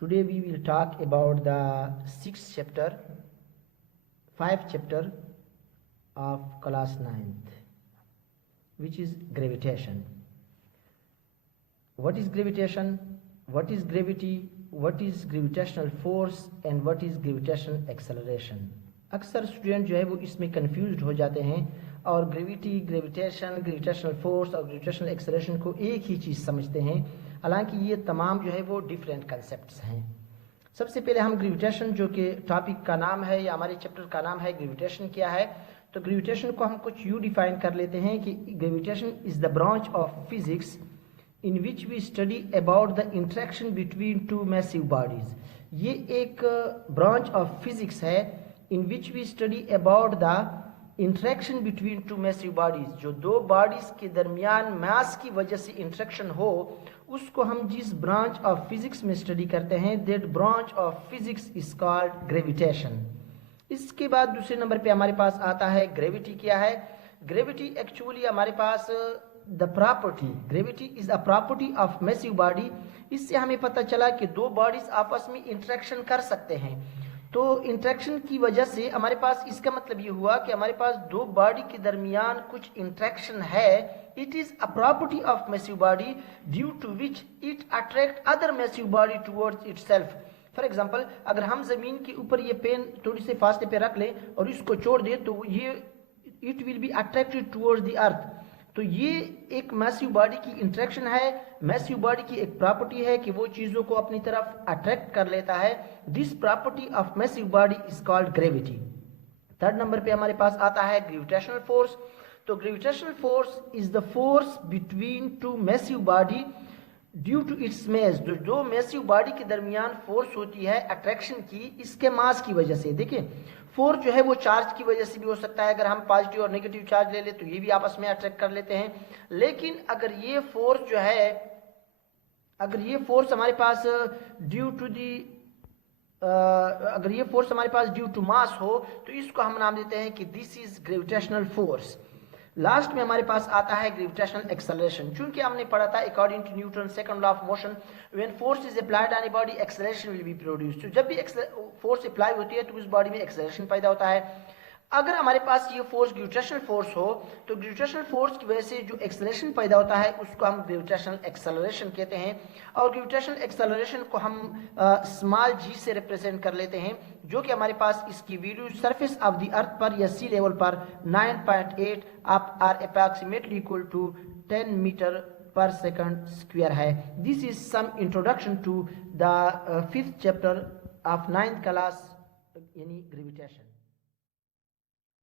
Today we will talk about the sixth chapter, fifth chapter of class 9th, which is gravitation. What is gravitation? What is gravity? What is gravitational force and what is gravitational acceleration? अक्सर student जो है वो इसमें confused हो जाते हैं और gravity, gravitation, gravitational force और ग्रेविटेशनल एक्सेलरेशन को एक ही चीज़ समझते हैं, हालांकि ये तमाम जो है वो डिफरेंट कंसेप्ट्स हैं। सबसे पहले हम ग्रेविटेशन, जो कि टॉपिक का नाम है या हमारे चैप्टर का नाम है, ग्रेविटेशन क्या है, तो ग्रेविटेशन को हम कुछ यूँ डिफाइन कर लेते हैं कि gravitation is the branch of physics in which we study about the interaction between two massive bodies. ये एक branch of physics है in which we study about the interaction between two massive bodies. जो दो bodies के दरमियान mass की वजह से interaction हो, उसको हम जिस branch of physics में study करते हैं, that branch of physics is called gravitation. इसके बाद दूसरे नंबर पे हमारे पास आता है gravity. क्या है gravity? एक्चुअली हमारे पास the property, gravity is a property of massive body. इससे हमें पता चला कि दो बॉडीज आपस में इंटरेक्शन कर सकते हैं, तो इंटरेक्शन की वजह से हमारे पास इसका मतलब ये हुआ कि हमारे पास दो बॉडी के दरमियान कुछ इंटरेक्शन है। It is a property of massive body due to which it attract other massive body towards itself. For example, अगर हम जमीन के ऊपर ये पेन थोड़ी से फासले पे रख लें और इसको छोड़ दें तो ये it will be attracted towards the earth. तो ये एक मैसिव बॉडी की इंटरेक्शन है। मैसिव बॉडी की एक प्रॉपर्टी है कि वो चीज़ों को अपनी तरफ अट्रैक्ट कर लेता है। This property of massive body is called gravity. Third number पे हमारे पास आता है ग्रेविटेशनल फोर्स। तो gravitational force is the force between two massive body due to its mass. जो मैसिव बॉडी के दरमियान फोर्स होती है अट्रैक्शन की, इसके मास की वजह से। देखिए, फोर्स जो है वो चार्ज की वजह से भी हो सकता है। अगर हम पॉजिटिव और नेगेटिव चार्ज ले ले तो ये भी आपस में अट्रैक्ट कर लेते हैं। लेकिन अगर ये फोर्स जो है, अगर ये फोर्स हमारे पास ड्यू टू दी अगर ये फोर्स हमारे पास ड्यू टू मास हो तो इसको हम नाम देते हैं कि this is gravitational force. Last में हमारे पास आता है ग्रेविटेशनल एक्सेलरेशन। चूंकि हमने पढ़ा था according to Newton second law of motion, when force is applied on a body acceleration will be produced. तो जब भी फोर्स अप्लाई होती है तो उस बॉडी में एक्सेलरेशन पैदा होता है। अगर हमारे पास ये फोर्स ग्रेविटेशनल फोर्स हो तो ग्रेविटेशनल फोर्स की वजह से जो एक्सेलरेशन पैदा होता है उसको हम ग्रेविटेशनल एक्सेलरेशन कहते हैं। और ग्रेविटेशनल एक्सेलरेशन को हम स्मॉल जी से रिप्रेजेंट कर लेते हैं, जो कि हमारे पास इसकी value surface of the earth पर या सी लेवल पर 9.8 up are approximately equal to 10 metre per second square है। This is some introduction to the fifth chapter of 9th class, यानी ग्रेविटेशन।